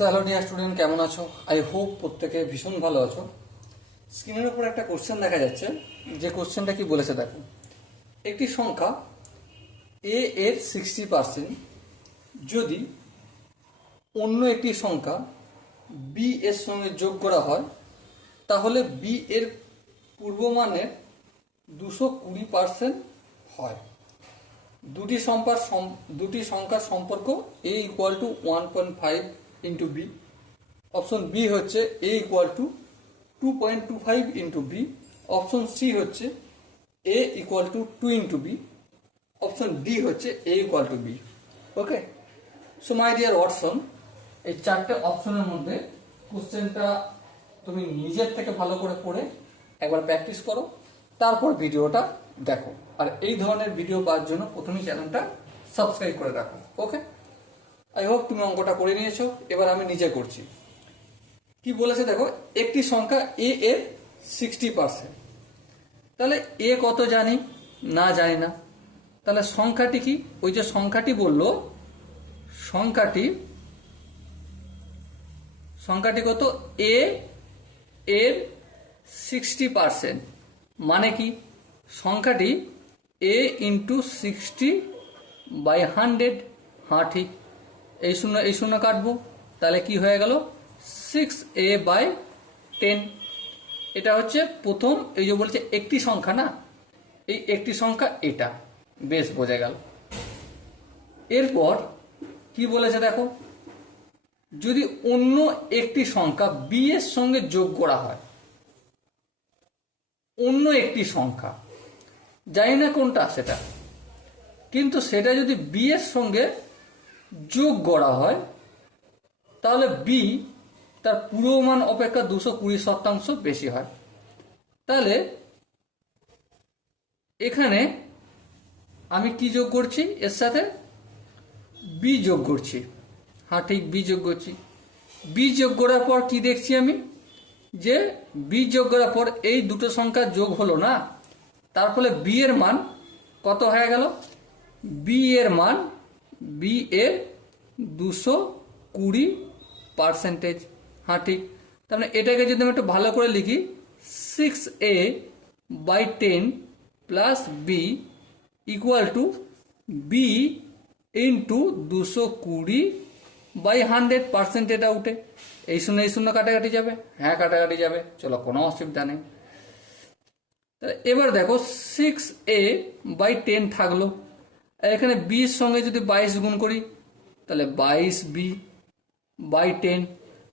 Hello dear student, কেমন আছো? I hope প্রত্যেকে ভীষণ ভালো আছো। স্ক্রিনের উপর একটা কোশ্চেন দেখা যাচ্ছে, যে কোশ্চেনটা কি বলেছে দেখো। একটি সংখ্যা এ এর 60% যদি অন্য একটি সংখ্যা বি এর সঙ্গে যোগ করা হয়, তাহলে বি এর পূর্বমানের 220% হয়। দুটি সংখ্যার সম্পর্ক a equal to 1.5 into B. Option B হচ্ছে a equal to 2.25 into B. Option C হচ্ছে a equal to 2 into B. Option D হচ্ছে a equal to B. Okay, so my dear Watson, এই চারটে অপশনের মধ্যে কোশ্চেনটা তুমি নিজের থেকে ভালো করে পড়ে একবার প্র্যাকটিস করো, তারপর ভিডিওটা দেখো। আর এই ধরনের ভিডিও পাওয়ার জন্য প্রথমেই চ্যানেলটা সাবস্ক্রাইব করে রাখো। ওকে, আই হোপ তুমি অঙ্কটা করে নিয়েছো। এবার আমি নিজে করছি। কি বলেছে দেখো, একটি সংখ্যা এ এর 60%। তাহলে এ কত জানি না, জানি না। তাহলে সংখ্যাটি কি? ওই যে সংখ্যাটি বললো, সংখ্যাটি কত? এ এর 60%। মানে কি? সংখ্যাটি এ ইন্টু 60/100। হ্যাঁ ঠিক, এই শূন্য কাটবো, তাহলে কি হয়ে গেল? 6a/10। এটা হচ্ছে প্রথম। এই যে বলছে একটি সংখ্যা, না এই একটি সংখ্যা, এটা বেশ বোঝা গেল। এরপর কি বলেছে দেখো, যদি অন্য একটি সংখ্যা বি এর সঙ্গে যোগ করা হয়, অন্য একটি সংখ্যা, জানি না কোনটা সেটা, কিন্তু সেটা যদি বি এর সঙ্গে যোগ করা হয়, তাহলে বি তার পুরো মান অপেক্ষা 220% বেশি হয়। তাহলে এখানে আমি কি যোগ করছি? এর সাথে বি যোগ করছি। হ্যাঁ ঠিক, বি যোগ করছি। বি যোগ করার পর কি দেখছি আমি, যে বি যোগ করার পর এই দুটো সংখ্যা যোগ হলো না, তার ফলে বি এর মান কত হয়ে গেল? বি এর মান, বি এর 220%। হ্যাঁ ঠিক, তার মানে এটাকে যদি আমি একটু ভালো করে লিখি, 6a/10 plus B equal to B into 220/100%। এটা উঠে এই শূন্য কাটাকাটি যাবে। হ্যাঁ কাটাকাটি যাবে, চলো কোনো অসুবিধা নেই। তাহলে এবার দেখো 6a/10 থাকলো, এখানে বি এর সঙ্গে যদি 22 গুণ করি, তাহলে 22b/10।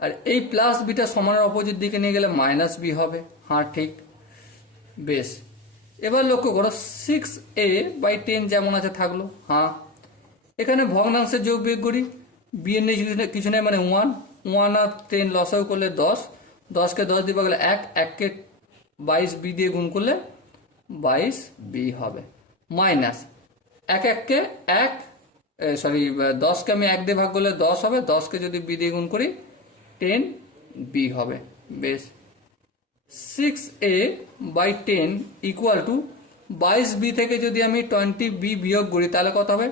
আর এই প্লাস বিটা সমানের অপোজিট দিকে নিয়ে গেলে মাইনাস বি হবে। হ্যাঁ ঠিক, বেশ। এবার লক্ষ্য করো, 6a/10 যেমন আছে থাকলো। হ্যাঁ, এখানে ভগ্নাংশের যোগ বিয়োগ করি, বি এর নেই কিছু নেই, মানে 1 আর 10 লসাও করলে 10, 10কে 10 দিয়ে গেলে 1, 1কে 22b দিয়ে গুণ করলে 22b হবে। মাইনাস 1কে 10কে আমি 1 দিয়ে ভাগ করলে 10 হবে, 10কে যদি বি দিয়ে গুণ করি 10b হবে। বেশ, 6a/10 ইকুয়াল টু 22b থেকে যদি আমি 20b বিয়োগ করি, তাহলে কত হবে?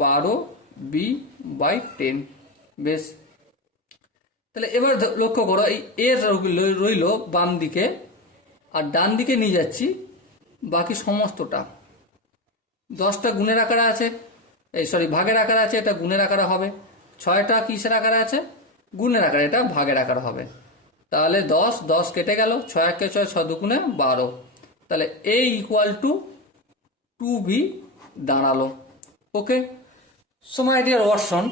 12b/10। বেশ, তাহলে এবার লক্ষ্য করো, এই এর রইল বাম দিকে, আর ডান দিকে নিয়ে যাচ্ছি বাকি সমস্তটা। 10টা গুণের আকারে আছে, ভাগের আকারে আছে, এটা গুণের আকারে হবে। 6টা কিসের আকারে আছে? গুণের আকারে, এটা ভাগের আকারে হবে। তাহলে 10 কেটে গেল, 6 1 6, 6 2 12। তাহলে a ইকুয়াল টু 2b দাঁড়ালো। ওকে, সো মাই ডিয়ার ওয়াটসন,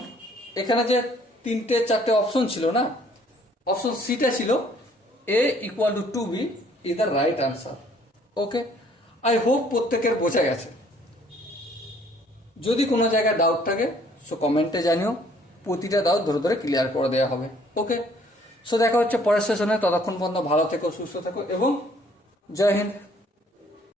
এখানে যে 3টে 4টে অপশন ছিল না, অপশন সিটা ছিল a equal two 2b is the right answer. Okay, I hope প্রত্যেকের বোঝা গেছে। যদি কোনো জায়গায় ডাউট থাকে, সো কমেন্টে জানিও, প্রতিটা ডাউট ধরে ধরে ক্লিয়ার করে দেওয়া হবে। ওকে, সো দেখা হচ্ছে পরের সেশনে। ততক্ষণ পর্যন্ত ভালো থেকো, সুস্থ থেকো এবং জয় হিন্দ।